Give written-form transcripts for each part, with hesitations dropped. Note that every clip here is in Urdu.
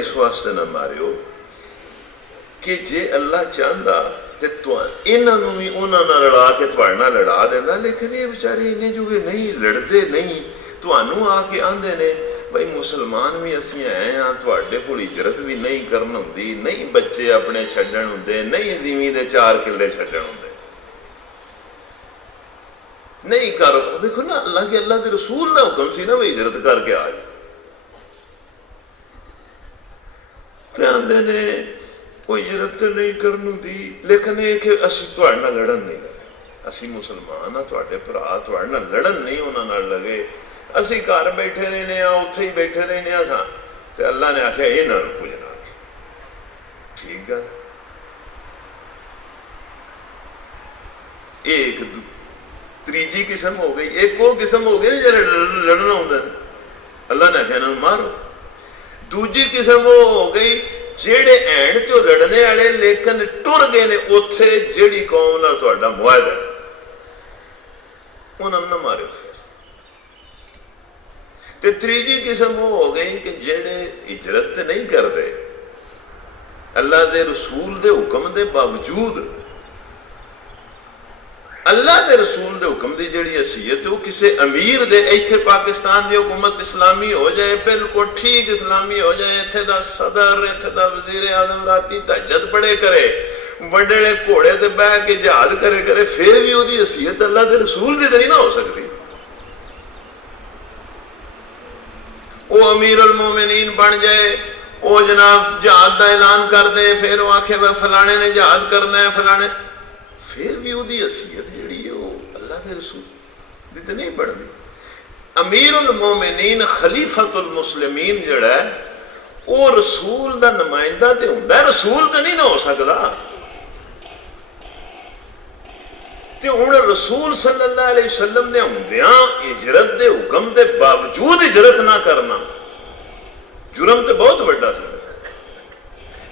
اس واسطے نہ ماریو کہ جے اللہ چاہتا تو انہوں بھی انہوں نے لڑا کے تھوڑے نال لڑا دینا، لیکن یہ بیچارے انہیں جو کہ نہیں لڑتے نہیں تھانوں آ کے آندے نے بھائی مسلمان بھی اسی آئے ہاں تھوڑے کول ہجرت بھی نہیں کرن ہوندی، نہیں بچے اپنے چھڈن ہوندے، نہیں زمین دے 4 کلے چھڈن ہوندے، نہیں کرو دیکھو نا اللہ کے اللہ کے رسول دا حکم سی نا وہ ہجرت کر کے آ جائے تے آندے نے کوئی ہجرت نہیں کرن دی، لیکن یہ کہ اسی تھوڑے نال لڑن نہیں لگے، اسی مسلمان ہاں تھوڑے بھرا تھوڑے نال لڑن نہیں انہاں نال لگے، اسی گھر بیٹھے رہنے ہاں اتھے ہی بیٹھے رہنے ہاں تے اللہ نے آکھیا یہ نہ کچھ نہ ٹھیک گل ایک تیجی قسم ہو گئی، ایک وہ قسم ہو گئی جڑے لڑنا ہوندا اللہ نے آکھیا انہاں مارو، دوجی قسم وہ ہو گئی جیڑے اینڈ چو لڑنے والے لیکن ٹر گئے نے اوتھے جیڑی قوم نال تہاڈا معاہدہ ہے انہاں نہ مارو پھر تے تیجی قسم وہ ہو گئی کہ جیڑے ہجرت نہیں کرتے اللہ دے رسول دے حکم دے باوجود اللہ دے رسول دے حکم دی جڑی حیثیت ہے وہ کسی امیر دے ایتھے پاکستان دی حکومت اسلامی ہو جائے بالکل ٹھیک اسلامی ہو جائے ایتھے دا صدر ایتھے دا وزیر اعظم راتی تہجد پڑھے کرے وڈڑے گھوڑے تے بیٹھ کے جہاد کرے پھر بھی وہ دی حیثیت اللہ دے رسول دی نہیں نہ ہو سکتی، وہ امیر المومنین بن جائے وہ جناب جہاد دا اعلان کر دے پھر وہ آکھے فلانے نے جہاد کرنا ہے فلانے، پھر بھی وہ دی حیثیت جڑی ہے وہ اللہ کے رسول دی تے نہیں بڑھتی۔ امیر المومنین خلیفۃ المسلمین جڑا ہے وہ رسول دا نمائندہ تے ہوندا ہے، رسول تے نہیں نہ ہو سکدا، تے ہن رسول صلی اللہ علیہ وسلم نے ہوندیاں ہجرت دے حکم دے باوجود ہجرت نہ کرنا جرم تے بہت بڑا سی،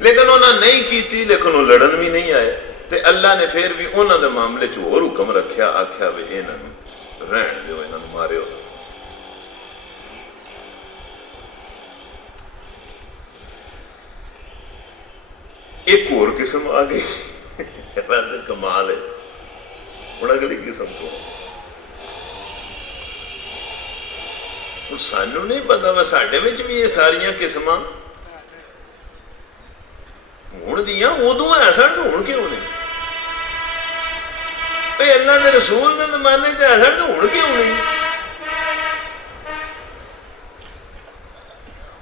لیکن انہاں نہیں کیتی، لیکن وہ لڑن بھی نہیں آئے تے اللہ نے پھر بھی انہاں دے معاملے چ اور حکم رکھیا، آکھیا وے انہاں نوں رہن دیو، انہاں نوں مارو۔ ایک اور قسم آ گئی ویسے کمال ہے، ہن اگلی قسم کو سانوں نہیں پتا وا ساڈے وچ بھی یہ ساریاں قسماں ہن دیاں ادوں ہے سن تو ہن کیوں نہیں؟ بھئی اللہ دے رسول دے زمانے چ ہے سن تو ہن کیوں نہیں؟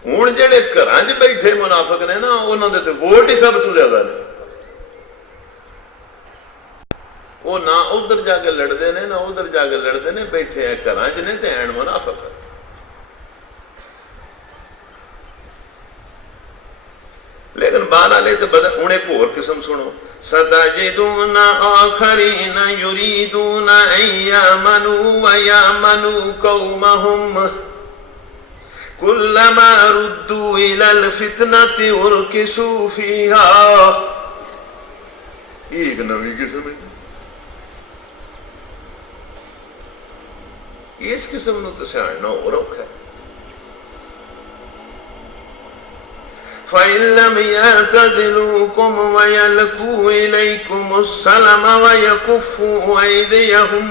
ہن جڑے گھراں چ بیٹھے منافق نے نا انہاں دے تے ووٹ ہی سب تو زیادہ نے، وہ نہ ادھر جا کے لڑتے ہیں نہ ادھر جا کے لڑتے ہیں، بیٹھے ہیں گھراں چ نے تے این منافق ہے۔ لیکن بہرحال تے ہن ایک اور قسم سنو، ستجدون آخرین یریدون ان یامنوا ویامنوا قومهم کلما ردوا الی الفتنۃ ارکسوا فیہا، یہ ایک نویں قسم ہے، اس قسم نو تے سمجھنا اور اوکھا ہے۔ فَإِن لَّمْ يَعْتَزِلُوكُمْ وَيَلْقُوا إِلَيْكُمُ السَّلَمَ وَيَكُفُّوا أَيْدِيَهُمْ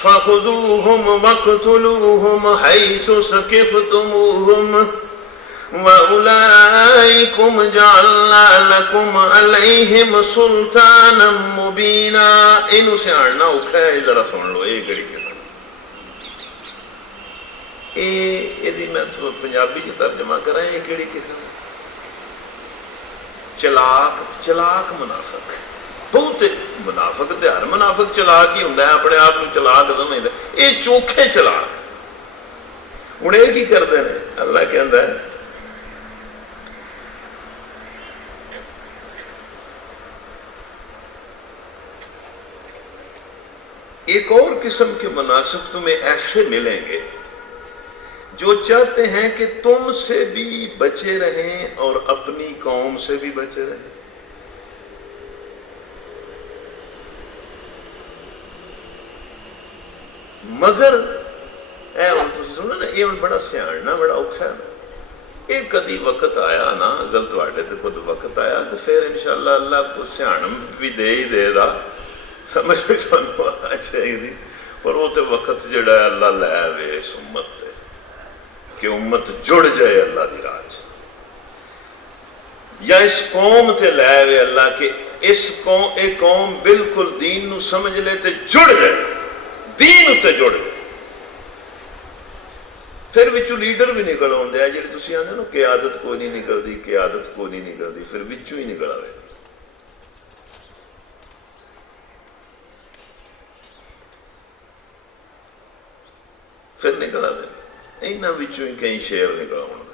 فَخُذُوهُمْ وَاقْتُلُوهُمْ حَيْثُ ثَقِفْتُمُوهُمْ وَأُولَٰئِكُمْ جَعَلْنَا لَكُمْ عَلَيْهِمْ سُلْطَانًا مُبِينًا۔ اینو سیاڑنا اوکھا ہے، ذرا سن لو یہ کڑی قسم، یہ میں پنجابی چ ترجمہ کرا، یہ کیڑی قسم؟ چلاک منافق، بہت منافق تے ہر منافق چلاک ہی ہوندا ہے، اپنے آپ کو چلاک سمجھدا ہے، یہ چوکھے چلاک۔ ہن یہ کی کردے نے؟ اللہ کہندا ہے ایک اور قسم کے مناسب تمہیں ایسے ملیں گے جو چاہتے ہیں کہ تم سے بھی بچے رہیں اور اپنی قوم سے بھی بچے رہیں، مگر اے ہن تسی سنو نا، یہ بڑا سیاڑنا بڑا اوکھا ہے، یہ کدی وقت آیا نا اگر تواڈے تے خود وقت آیا تو پھر انشاءاللہ اللہ کو سیاحم بھی دے ہی دے دا سمجھ بھی سانو آنا چاہیے پر وہ تو وقت جڑا ہے اللہ لے وے اس امت تے کہ امت جڑ جائے اللہ دی راہ چ یا اس قوم تے لے وے اللہ کہ اس قوم بالکل دین نو سمجھ لے تے جڑ جائے دین تے جڑ جائے پھر وچوں لیڈر بھی نکل آتے ہیں جی تھی آتے نا قیادت کوئی نہیں نکلتی قیادت کوئی نہیں نکلتی پھر وچوں ہی نکل آئے پھر نکل آتے ہیں یہاں وچوں ہی کئی شیر نکل آؤں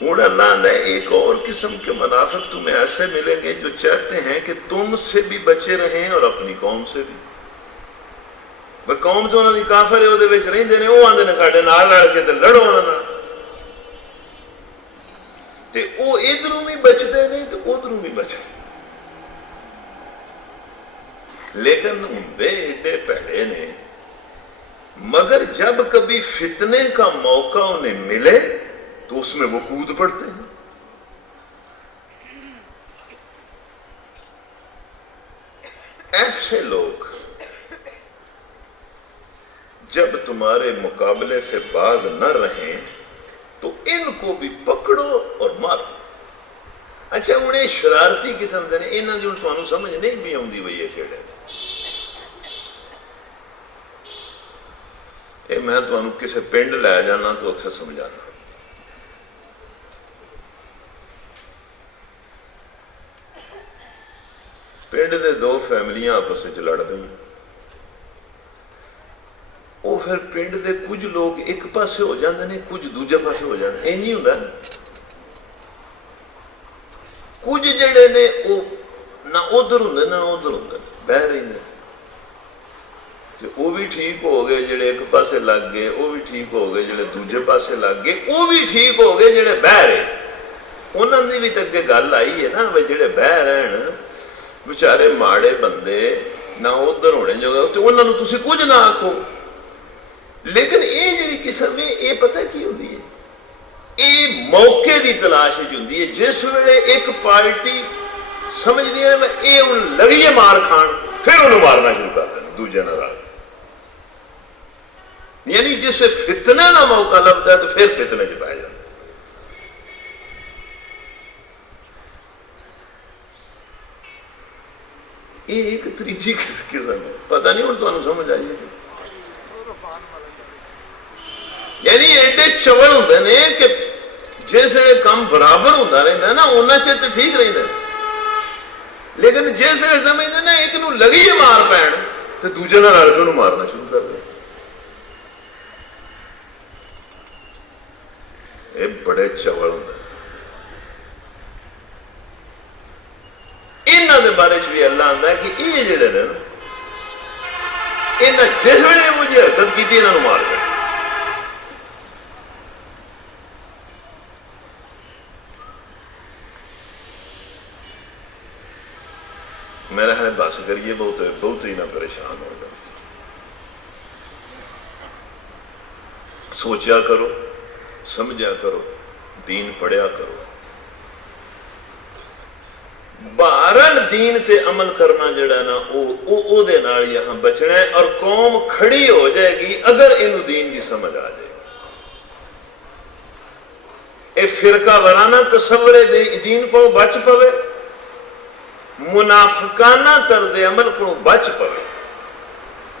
ہوں اللہ آتا ہے ایک اور قسم کے منافق تمہیں ایسے ملیں گے جو چاہتے ہیں کہ تم سے بھی بچے رہیں اور اپنی قوم سے بھی قوم تو انہوں نے کافر ہے وہ رہتے ہیں وہ آتے ہیں سارے نال لڑ کے تو لڑو انہوں تے وہ ادھروں بھی بچتے نہیں تو ادھروں بھی بچتے لیکن ہوں ایڈے پیڑے نے مگر جب کبھی فتنے کا موقع انہیں ملے تو اس میں وہ کود پڑتے ہیں ایسے لوگ جب تمہارے مقابلے سے باز نہ رہیں تو ان کو بھی پکڑو اور مارو اچھا انہیں شرارتی قسم دے انہاں دی تانوں سمجھ نہیں بھی آندی وئی ہے کیڑے اے میں تانوں کسے پنڈ لے جانا تو اتھے سمجھانا پنڈ دے دو فیملیاں آپس وچ لڑ پئیں وہ پھر پنڈ دے کچھ لوگ ایک پاسے ہو جاندے نے کچھ دوجے پاسے ہو جاندے اے نہیں ہوندا کچھ جڑے نے وہ نہ ادھر ہوندے نہ ادھر ہوندے بہ رہندے تے وہ بھی ٹھیک ہو گئے جڑے ایک پاسے لگ گئے وہ بھی ٹھیک ہو گئے جڑے دوجے پاسے لگ گئے وہ بھی ٹھیک ہو گئے جڑے بہ رہے انہاں دی بھی تک گل آئی ہے نا وہ جڑے بہ رہن بیچارے ماڑے بندے نہ ادھر ہونے جو تے انہاں نوں تسی کچھ نہ آکھو لیکن یہ جڑی قسم ہے یہ پتہ کی ہوتی ہے یہ موقع دی تلاش ہوتی ہے جس ویلے ایک پارٹی سمجھتی ہے میں یہ لگیے مار کھان پھر انہوں مارنا شروع کر دیں دوجے نال یعنی جسے فتنے کا موقع لگتا ہے تو پھر فتنے چ پائے جاتے یہ ایک تیجی قسم ہے پتہ نہیں ہوں تمہیں سمجھ آئیے یعنی ایڈے چوڑ ہوتے ہیں کہ جس ویلے کام برابر ہوتا رہتا ہے نا انہاں چیر تو ٹھیک رہتا ہے لیکن جس ویلے سمجھتے نا ایک نو لگی ہے مار پین تو دوجے نال رل کے انہوں مارنا شروع کر دیں یہ بڑے چوڑ ہوتے ہیں انہاں دے بارے بھی اللہ آتا ہے کہ یہ جڑے نے انہاں جس ویلے وہ جی حرکت کی انہوں مار کر میرا ہے بس کریے بہت ہی نہ پریشان ہو جائے سوچیا کرو سمجھا کرو دین پڑھیا کرو بہرحال دین تے عمل کرنا جڑا نا او دے نال یہاں بچنا ہے اور قوم کھڑی ہو جائے گی اگر انہوں دین کی سمجھ آ جائے اے فرقہ وارانہ تصور دین کو بچ پوے منافقانہ طرز عمل کو بچ پوے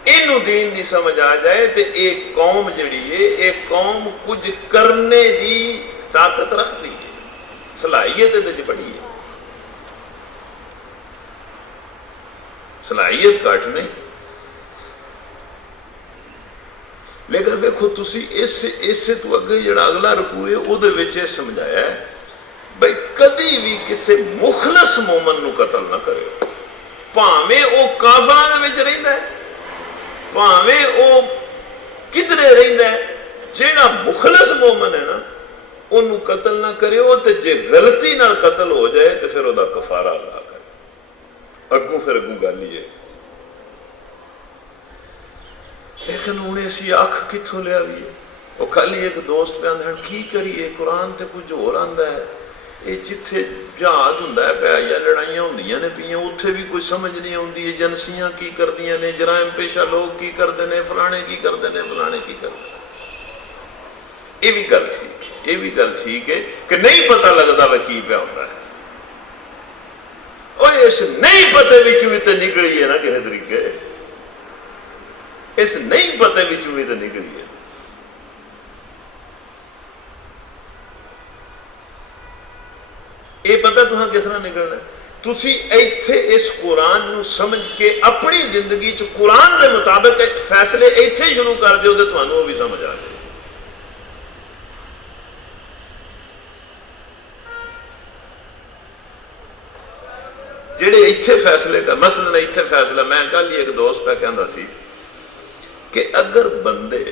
انہوں دین دی سمجھ آ جائے تو ایک قوم جڑی ہے ایک قوم کچھ کرنے دی طاقت رکھتی ہے صلاحیت تے بڑی ہے صلاحیت کٹ نہیں لیکن دیکھو تسی اس سے تو اگے جڑا اگلا رکوع ہے او دے وچ سمجھایا ہے بھئی کدی بھی کسی مخلص مومن نو قتل نہ کرے پاویں او کافراں دے وچ رہندا ہے پاویں او کدھرے رہندا ہے جیڑا مخلص مومن ہے نا انہوں قتل نہ کرے او تے جے غلطی نال قتل ہو جائے تے پھر او دا کفارہ ادا کرے اگوں پھر اگوں گل ہی ہے لیکن انہیں اسی آنکھ کتھوں لیا بھی ہے وہ کل ایک دوست پہ آدھے کی کریے قرآن تے کچھ ہور آندا ہے یہ جتھے جہاد ہوندا ہے پیا یا لڑائیاں ہوندیاں نے پیاں اتھے بھی کوئی سمجھ نہیں آندی ایجنسیاں کی کردیاں نے جرائم پیشہ لوگ کی کردے نے فلانے کی کردے نے فلانے کی کردے نے یہ بھی گل ٹھیک ہے یہ بھی گل ٹھیک ہے کہ نہیں پتہ لگدا وہ کی پیا ہوندا ہے اور اس نہیں پتے وچوں بھی تے نکلی ہے نا کسی طریقے اس نہیں پتے وچوں بھی تے نکلی ہے یہ پتہ تہاں کس طرح نکلنا ہے تسی ایتھے اس قرآن نو سمجھ کے اپنی زندگی چ قرآن دے مطابق فیصلے ایتھے شروع کر دیو تے تہانوں وہ بھی سمجھ آ جائے جڑے ایتھے فیصلے کا مثلا ایتھے فیصلہ میں کل ایک دوست پہ کہندا سی کہ اگر بندے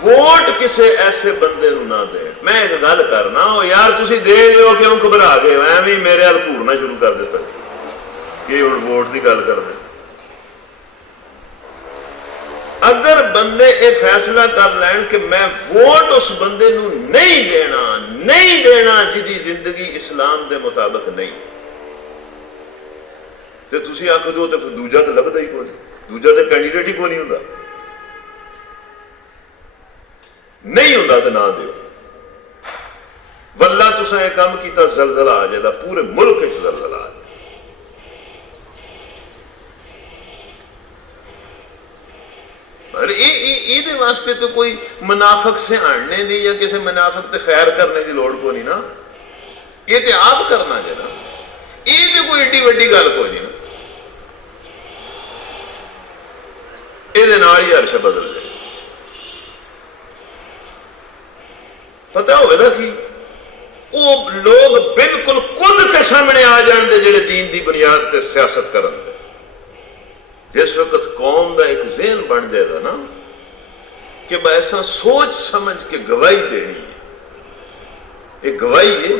ووٹ کسے ایسے بندے نو نہ دے میں ایک گل کرنا یار تسی دے دیو کیوں گھبرا گئے ایویں میرے ہل گھورنا شروع کر دیتا کہ ہن ووٹ دی گل کر دے اگر بندے یہ فیصلہ کر لین کہ میں ووٹ اس بندے نو نہیں دینا جدی زندگی اسلام دے مطابق نہیں تے تسی آکھو دو تے پھر دوجا تے لبدا ہی کوئی دوجا تے کینڈیڈیٹ ہی کوئی نہیں ہوندا نہیں ہوندا تے نہ دیو واللہ تساں یہ کام کیتا زلزلہ آ جائے دا پورے ملک وچ زلزلہ آ جائے اور یہ واسطے تو کوئی منافق سے آننے دی یا کسی منافق تے خیر کرنے دی لوڑ کو نہیں نا یہ تے آپ کرنا جے نا یہ تے کوئی ایڈی وڈی گل کوئی نہیں نا یہ نال ہی ہر شے بدل جائے پتہ ہوئے نا کہ وہ لوگ بالکل خود کے سامنے آ جان دے جڑے دین دی بنیاد تے سیاست کرن دے جس وقت قوم دا ایک ذہن بن دے دا نا کہ با ایسا سوچ سمجھ کے گواہی دینی ہے ایک گواہی ہے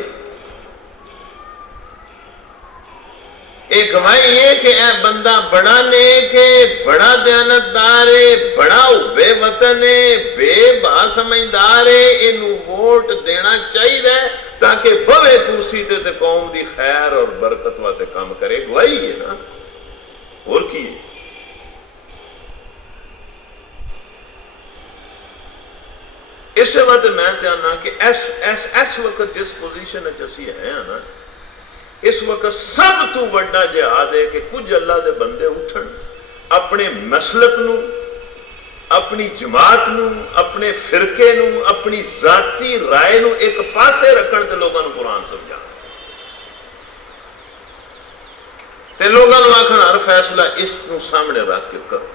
ایک گواہی ہے کہ اے بندہ بڑا نیک ہے بڑا دیانتدار ہے بڑا بے وطن ہے بے با سمجھدار ہے انہوں ووٹ دینا چاہیے تاکہ بوے کرسی تے قوم دی خیر اور برکت واتے کام کرے گواہی ہے نا اور کی ہے اس وقت میں کہنا کہ اس وقت جس پوزیشن اچھی ہے نا اس وقت سب تو بڑا جہاد ہے کہ کچھ اللہ دے بندے اٹھن اپنے مسلک نو اپنی جماعت نو اپنے فرقے نو اپنی ذاتی رائے نو ایک پاسے رکھن تے لوگاں نو قرآن سمجھا تے لوگاں نو آکھن ہر فیصلہ اس نو سامنے رکھ کے کرو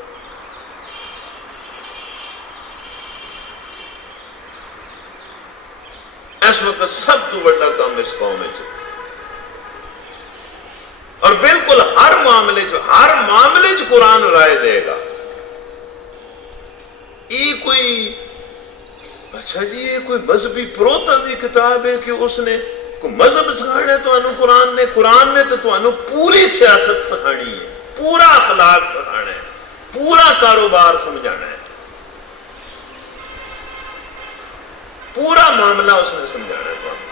اس وقت سب تو بڑا کام اس قوم میں اور بالکل ہر معاملے چ قرآن رائے دے گا یہ کوئی اچھا جی یہ کوئی مذہبی پروتا دی کتاب ہے کہ اس نے کوئی مذہب سکھانا ہے تو قرآن نے تو پوری سیاست سکھانی ہے پورا اخلاق سکھانا ہے پورا کاروبار سمجھانا ہے پورا معاملہ اس نے سمجھانا ہے